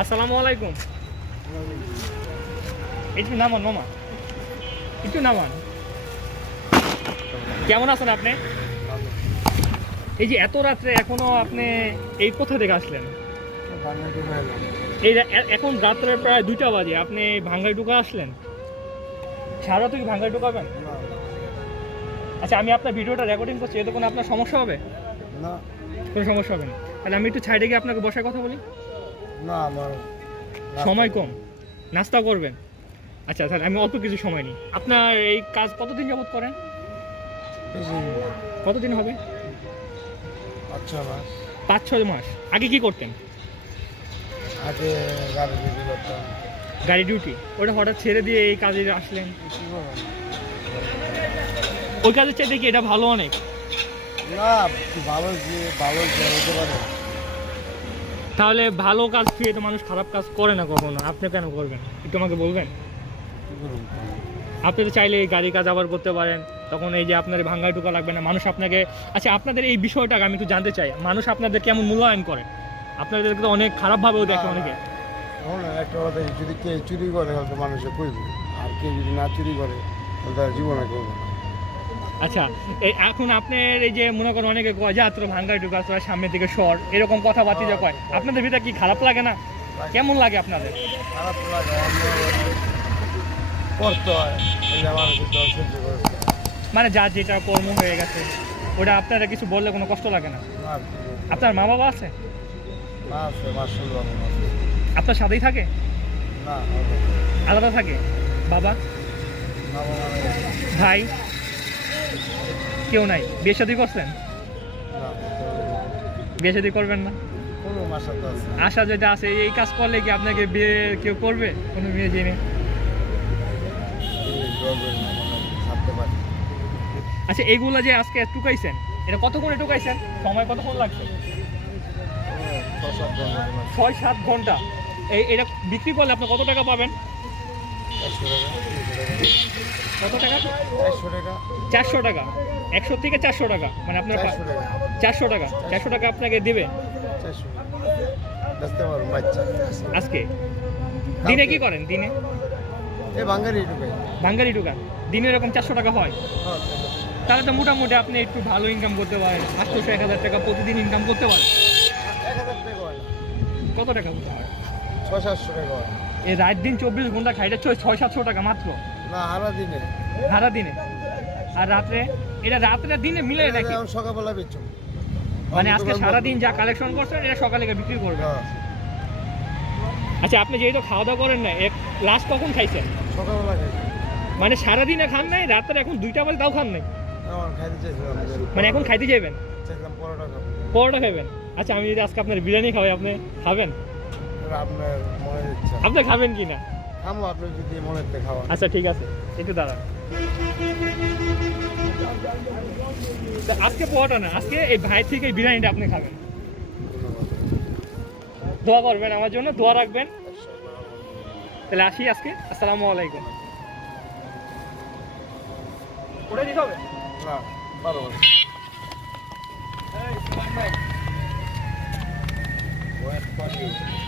আসসালামু আলাইকুম। একটু নামান মামা। একটু নামান। কেমন আছেন আপনি? এই যে এত রাত্রে এখনও আপনি এই কোথা থেকে আসলেন? এই এখন রাত্রে প্রায় দুইটা বাজে। আপনি ভাঙ্গাই টুকা আসলেন? সারা তুই ভাঙ্গাই টুকাবেন আচ্ছা আমি আপনার ভিডিওটা রেকর্ডিং করছি এতে কোনো আপনার সমস্যা হবে? না। কোনো সমস্যা হবে না। তাহলে আমি একটু ছাইডে গিয়ে আপনাকে বসার কথা বলি। না আমার সময় কম। নাস্তা করবেন। আচ্ছা তাহলে আমি অল্প কিছু সময় নিই। আপনার এই কাজ কতদিন যাবত করেন? কতদিন হবে? আচ্ছা মাস। পাঁচ ছয় মাস। আগে কি করতেন? আগে গাড়ি করতাম। গাড়ি ডিউটি ওটা হঠাৎ ছেড়ে দিয়ে এই কাজে আসলেন? ওই কাজের চাইতে কি এটা ভালো অনেক? না ভালো ভালো হতে পারে। তাহলে ভালো কাজ ফিরে তো মানুষ খারাপ কাজ করে না কখনো। আপনি কেন করবেন? একটু আমাকে বলবেন? আপনি তো চাইলে এই গাড়ি কাজ আবার করতে পারেন। তখন এই যে আপনার ভাঙ্গায় টুকা লাগবে না। মানুষ আপনাকে আচ্ছা আপনাদের এই বিষয়টাকে আমি একটু জানতে চাই। মানুষ আপনাদের কেমন মূল্যায়ন করে? আপনাদেরকে তো অনেক খারাপভাবেও দেখে অনেকে। শোনো একটা কথা যদি কে চুরি করে হয়তো মানুষে কইবে। আর কেউ যদি না চুরি করে তাহলে জীবনে করবে না। আচ্ছা এখন আপনার এই যে মনে করেন অনেকে কয় যে আত্র ভাঙ্গায় টুকা তোরা সামনের দিকে সর। এরকম কথাবার্তা যে কয়। আপনাদের ভিতরে কি খারাপ লাগে না? কেমন লাগে আপনাদের? খারাপ লাগে করতে হয়। মানে যার যেটা কর্ম হয়ে গেছে ওটা আপনারা কিছু বললে কোনো কষ্ট লাগে না? আপনার মা বাবা আছে। আপনার সাথেই থাকে। আলাদা থাকে? বাবা? ভাই? কেউ নাই। বিয়ে শাদী করছেন? বিয়ে শাদী করবেন না? আশা যেটা আছে এই কাজ করলে কি আপনাকে বিয়ে কেউ করবে? কোনো মেয়ে জেনে আচ্ছা এগুলো যে আজকে টুকাইছেন এটা কত করে টুকাইছেন? সময় কতক্ষণ লাগছে? ছয় সাত ঘণ্টা। এই এটা বিক্রি করলে আপনি কত টাকা পাবেন? কত টাকা? চারশো টাকা। একশো থেকে চারশো টাকা। মানে আপনার চারশো টাকা। চারশো টাকা। আপনাকে দেবে। আজকে? দিনে কি করেন? দিনে? ভাঙ্গারি টুকা দিনে এরকম চারশো টাকা হয়? তাহলে তো মোটামুটি আপনি একটু ভালো ইনকাম করতে পারেন। আটশোশো এক হাজার টাকা প্রতিদিন ইনকাম করতে পারেন। হয় কত টাকা হতে হয়? ছয় সাতশো টাকা হয়। এই রাত দিন চব্বিশ ঘণ্টা খাইটা ছয় সাতশো টাকা মাত্র। না হারা দিনে। সারা দিনে। আর রাত্রে এটা রাত্রে দিনে মিলে নাকি? সকালবেলা বেচছো মানে আজকে সারাদিন যা কালেকশন করছেন এটা সকালে বিক্রি করবে। হ্যাঁ। আচ্ছা আপনি যেহেতু খাওয়া দাওয়া করেন না লাস্ট কখন খাইছেন? সকালবেলা মানে সারাদিনে খান নাই রাত্রে এখন দুইটা বাজে তাও খান নাই? মানে এখন খাইতে যাবেন? পরোটা খাবেন? আচ্ছা আমি যদি আজকে আপনার বিরিয়ানি খাওয়াই আপনি খাবেন? আপনার আপনি খাবেন কি না? খামো আপনি যদি মনের থেকে খাওয়া আচ্ছা ঠিক আছে। একটু দাঁড়ান। আজকে পোহাটা না আজকে এই ভাই থেকে এই বিরিয়ানিটা আপনি খাবেন। দোয়া করবেন আমার জন্য দোয়া রাখবেন। তাহলে আসি আজকে। আসসালামু আলাইকুম। ওটা দিতে হবে? না party.